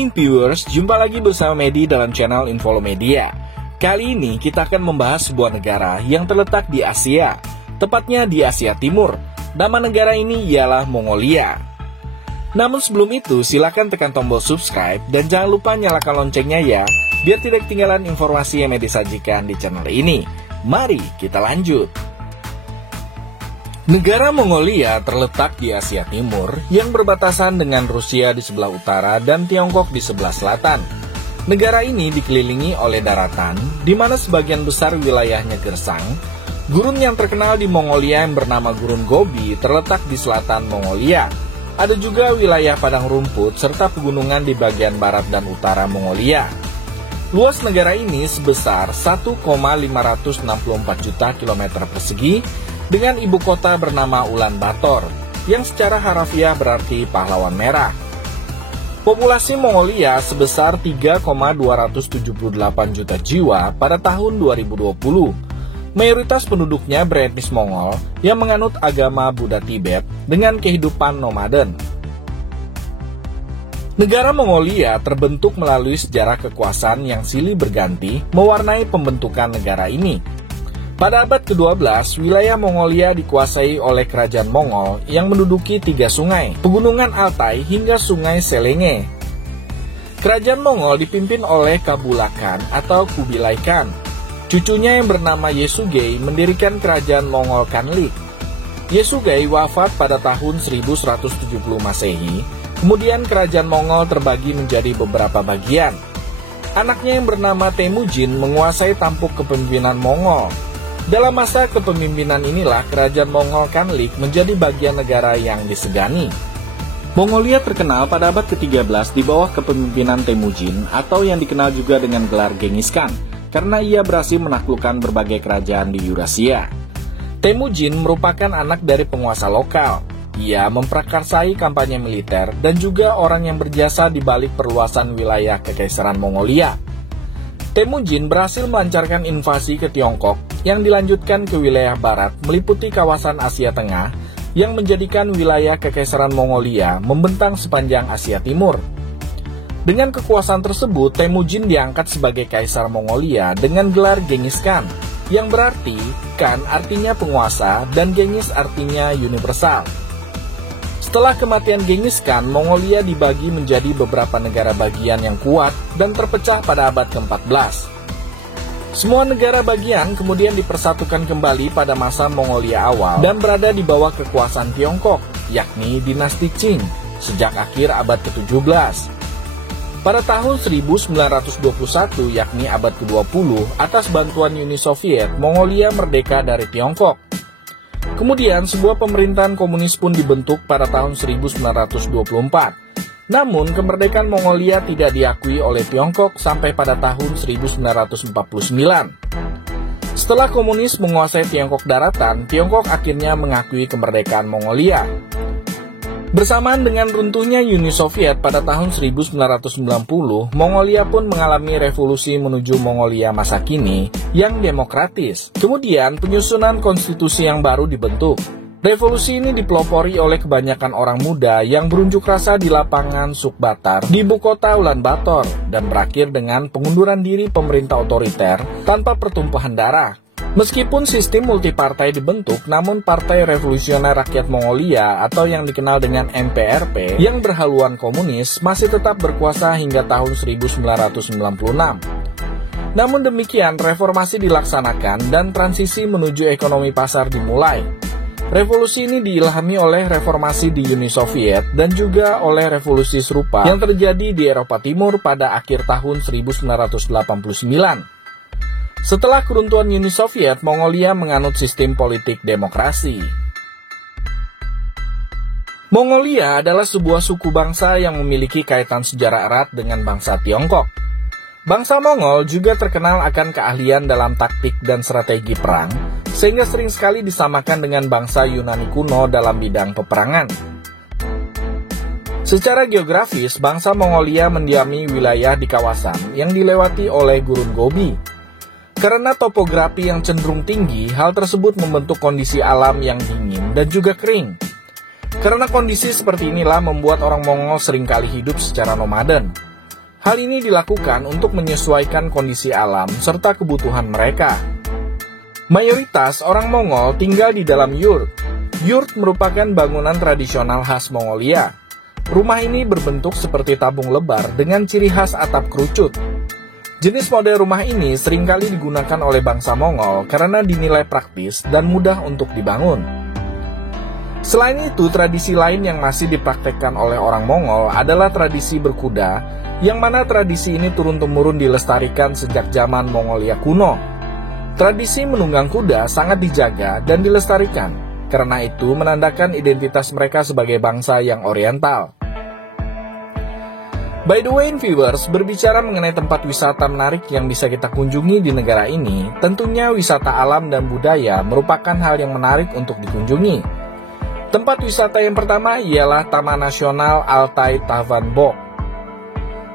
Morning viewers, jumpa lagi bersama Medi dalam channel Infolomedia. Kali ini kita akan membahas sebuah negara yang terletak di Asia, tepatnya di Asia Timur. Nama negara ini ialah Mongolia. Namun sebelum itu, silakan tekan tombol subscribe dan jangan lupa nyalakan loncengnya ya, biar tidak ketinggalan informasi yang Medi sajikan di channel ini. Mari kita lanjut. Negara Mongolia terletak di Asia Timur yang berbatasan dengan Rusia di sebelah utara dan Tiongkok di sebelah selatan. Negara ini dikelilingi oleh daratan, di mana sebagian besar wilayahnya gersang. Gurun yang terkenal di Mongolia yang bernama Gurun Gobi terletak di selatan Mongolia. Ada juga wilayah padang rumput serta pegunungan di bagian barat dan utara Mongolia. Luas negara ini sebesar 1,564 juta kilometer persegi, dengan ibu kota bernama Ulaanbaatar, yang secara harafiah berarti pahlawan merah. Populasi Mongolia sebesar 3,278 juta jiwa pada tahun 2020. Mayoritas penduduknya beretnis Mongol yang menganut agama Buddha Tibet dengan kehidupan nomaden. Negara Mongolia terbentuk melalui sejarah kekuasaan yang silih berganti mewarnai pembentukan negara ini. Pada abad ke-12, wilayah Mongolia dikuasai oleh kerajaan Mongol yang menduduki 3 sungai, pegunungan Altai hingga sungai Selenge. Kerajaan Mongol dipimpin oleh Kubulai Khan atau Kubilai Khan. Cucunya yang bernama Yesugei mendirikan kerajaan Mongol Khanlik. Yesugei wafat pada tahun 1170 Masehi, kemudian kerajaan Mongol terbagi menjadi beberapa bagian. Anaknya yang bernama Temujin menguasai tampuk kepemimpinan Mongol. Dalam masa kepemimpinan inilah kerajaan Mongol Khanlik menjadi bagian negara yang disegani. Mongolia terkenal pada abad ke-13 di bawah kepemimpinan Temujin atau yang dikenal juga dengan gelar Genghis Khan, karena ia berhasil menaklukkan berbagai kerajaan di Eurasia. Temujin merupakan anak dari penguasa lokal. Ia memprakarsai kampanye militer dan juga orang yang berjasa di balik perluasan wilayah Kekaisaran Mongolia. Temujin berhasil melancarkan invasi ke Tiongkok yang dilanjutkan ke wilayah barat meliputi kawasan Asia Tengah yang menjadikan wilayah Kekaisaran Mongolia membentang sepanjang Asia Timur. Dengan kekuasaan tersebut, Temujin diangkat sebagai Kaisar Mongolia dengan gelar Genghis Khan, yang berarti Khan artinya penguasa dan Genghis artinya universal. Setelah kematian Genghis Khan, Mongolia dibagi menjadi beberapa negara bagian yang kuat dan terpecah pada abad ke-14. Semua negara bagian kemudian dipersatukan kembali pada masa Mongolia awal dan berada di bawah kekuasaan Tiongkok, yakni dinasti Qing, sejak akhir abad ke-17. Pada tahun 1921, yakni abad ke-20, atas bantuan Uni Soviet, Mongolia merdeka dari Tiongkok. Kemudian sebuah pemerintahan komunis pun dibentuk pada tahun 1924. Namun, kemerdekaan Mongolia tidak diakui oleh Tiongkok sampai pada tahun 1949. Setelah komunis menguasai Tiongkok daratan, Tiongkok akhirnya mengakui kemerdekaan Mongolia. Bersamaan dengan runtuhnya Uni Soviet pada tahun 1990, Mongolia pun mengalami revolusi menuju Mongolia masa kini yang demokratis. Kemudian, penyusunan konstitusi yang baru dibentuk. Revolusi ini dipelopori oleh kebanyakan orang muda yang berunjuk rasa di lapangan Sukbatar di ibu kota Ulaanbaatar dan berakhir dengan pengunduran diri pemerintah otoriter tanpa pertumpahan darah. Meskipun sistem multipartai dibentuk, namun Partai Revolusioner Rakyat Mongolia atau yang dikenal dengan MPRP yang berhaluan komunis masih tetap berkuasa hingga tahun 1996. Namun demikian, reformasi dilaksanakan dan transisi menuju ekonomi pasar dimulai. Revolusi ini diilhami oleh reformasi di Uni Soviet dan juga oleh revolusi serupa yang terjadi di Eropa Timur pada akhir tahun 1989. Setelah keruntuhan Uni Soviet, Mongolia menganut sistem politik demokrasi. Mongolia adalah sebuah suku bangsa yang memiliki kaitan sejarah erat dengan bangsa Tiongkok. Bangsa Mongol juga terkenal akan keahlian dalam taktik dan strategi perang, sehingga sering sekali disamakan dengan bangsa Yunani kuno dalam bidang peperangan. Secara geografis, bangsa Mongolia mendiami wilayah di kawasan yang dilewati oleh Gurun Gobi. Karena topografi yang cenderung tinggi, hal tersebut membentuk kondisi alam yang dingin dan juga kering. Karena kondisi seperti inilah membuat orang Mongol seringkali hidup secara nomaden. Hal ini dilakukan untuk menyesuaikan kondisi alam serta kebutuhan mereka. Mayoritas orang Mongol tinggal di dalam yurt. Yurt merupakan bangunan tradisional khas Mongolia. Rumah ini berbentuk seperti tabung lebar dengan ciri khas atap kerucut. Jenis model rumah ini seringkali digunakan oleh bangsa Mongol karena dinilai praktis dan mudah untuk dibangun. Selain itu, tradisi lain yang masih dipraktekkan oleh orang Mongol adalah tradisi berkuda, yang mana tradisi ini turun-temurun dilestarikan sejak zaman Mongolia kuno. Tradisi menunggang kuda sangat dijaga dan dilestarikan, karena itu menandakan identitas mereka sebagai bangsa yang oriental. By the way, viewers, berbicara mengenai tempat wisata menarik yang bisa kita kunjungi di negara ini, tentunya wisata alam dan budaya merupakan hal yang menarik untuk dikunjungi. Tempat wisata yang pertama ialah Taman Nasional Altai Tavanbog.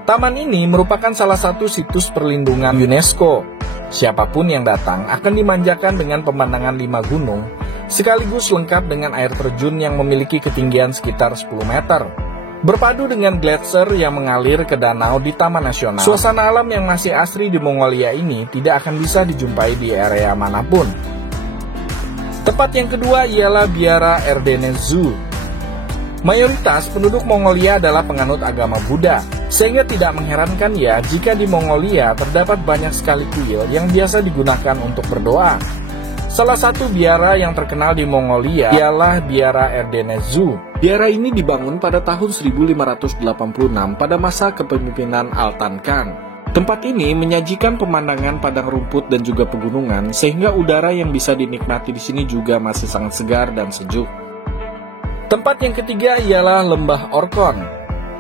Taman ini merupakan salah satu situs perlindungan UNESCO. Siapapun yang datang akan dimanjakan dengan pemandangan 5 gunung, sekaligus lengkap dengan air terjun yang memiliki ketinggian sekitar 10 meter. Berpadu dengan gletser yang mengalir ke danau di Taman Nasional, suasana alam yang masih asri di Mongolia ini tidak akan bisa dijumpai di area manapun. Tempat yang kedua ialah Biara Erdene Zoo. Mayoritas penduduk Mongolia adalah penganut agama Buddha, sehingga tidak mengherankan ya jika di Mongolia terdapat banyak sekali kuil yang biasa digunakan untuk berdoa. Salah satu biara yang terkenal di Mongolia ialah Biara Erdene Zoo. Biara ini dibangun pada tahun 1586 pada masa kepemimpinan Altan Khan. Tempat ini menyajikan pemandangan padang rumput dan juga pegunungan, sehingga udara yang bisa dinikmati di sini juga masih sangat segar dan sejuk. Tempat yang ketiga ialah Lembah Orkhon.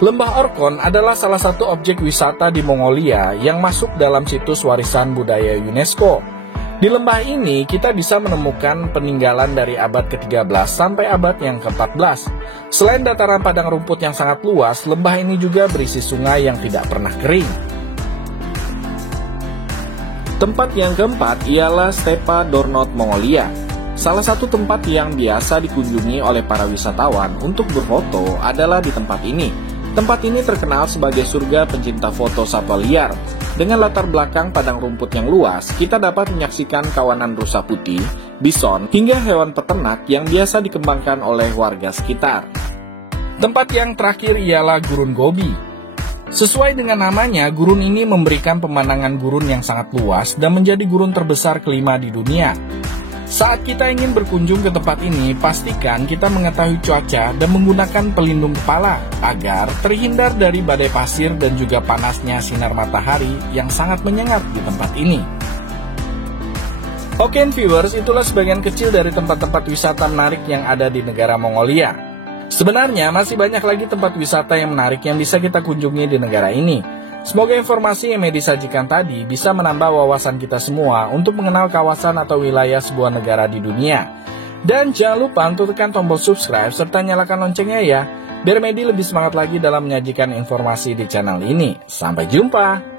Lembah Orkhon adalah salah satu objek wisata di Mongolia yang masuk dalam situs warisan budaya UNESCO. Di lembah ini kita bisa menemukan peninggalan dari abad ke-13 sampai abad yang ke-14. Selain dataran padang rumput yang sangat luas, lembah ini juga berisi sungai yang tidak pernah kering. Tempat yang keempat ialah Stepa Dornot, Mongolia. Salah satu tempat yang biasa dikunjungi oleh para wisatawan untuk berfoto adalah di tempat ini. Tempat ini terkenal sebagai surga pencinta foto satwa liar. Dengan latar belakang padang rumput yang luas, kita dapat menyaksikan kawanan rusa putih, bison, hingga hewan peternak yang biasa dikembangkan oleh warga sekitar. Tempat yang terakhir ialah Gurun Gobi. Sesuai dengan namanya, gurun ini memberikan pemandangan gurun yang sangat luas dan menjadi gurun terbesar kelima di dunia. Saat kita ingin berkunjung ke tempat ini, pastikan kita mengetahui cuaca dan menggunakan pelindung kepala agar terhindar dari badai pasir dan juga panasnya sinar matahari yang sangat menyengat di tempat ini. Oke viewers, itulah sebagian kecil dari tempat-tempat wisata menarik yang ada di negara Mongolia. Sebenarnya masih banyak lagi tempat wisata yang menarik yang bisa kita kunjungi di negara ini. Semoga informasi yang disajikan tadi bisa menambah wawasan kita semua untuk mengenal kawasan atau wilayah sebuah negara di dunia. Dan jangan lupa untuk tekan tombol subscribe serta nyalakan loncengnya ya, biar Medi lebih semangat lagi dalam menyajikan informasi di channel ini. Sampai jumpa!